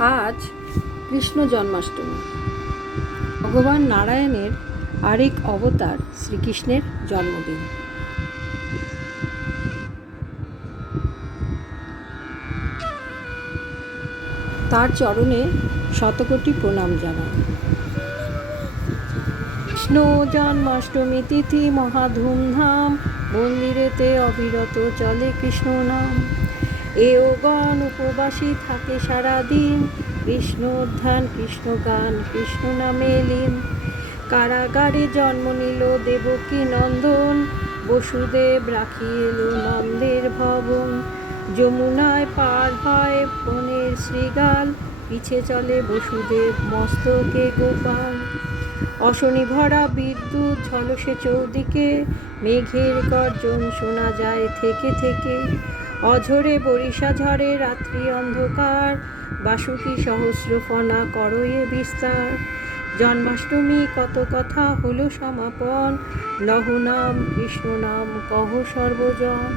আজ কৃষ্ণ জন্মাষ্টমী। ভগবান নারায়ণের আরেক অবতার শ্রীকৃষ্ণের জন্মদিন। তার চরণে শতকোটি প্রণাম জানাই। কৃষ্ণ জন্মাষ্টমী তিথি মহা ধুমধাম, মন্দিরেতে অবিরত চলে কৃষ্ণ নাম। এওগণ উপবাসী থাকে সারাদিন, কৃষ্ণ ধ্যান কৃষ্ণ গান কৃষ্ণ নামে লীন। কারাগারে জন্ম নিল দেবকী নন্দন, বসুদেব রাখি এলো নন্দের ভবন। যমুনায় পার হয় বনের শৃগাল, পিছে চলে বসুদেব মস্তকে গোপাল। অশনি ভরা বিদ্যুৎ ঝলসে চৌদিকে, মেঘের গর্জন শোনা যায় থেকে থেকে। অঝরে বরিশা ঝরে রাত্রি অন্ধকার, বাসুকী সহস্র ফনা করয়ে বিস্তার। জন্মাষ্টমী কত কথা হলো সমাপন, লহ নাম কৃষ্ণ নাম কহ সর্বজন।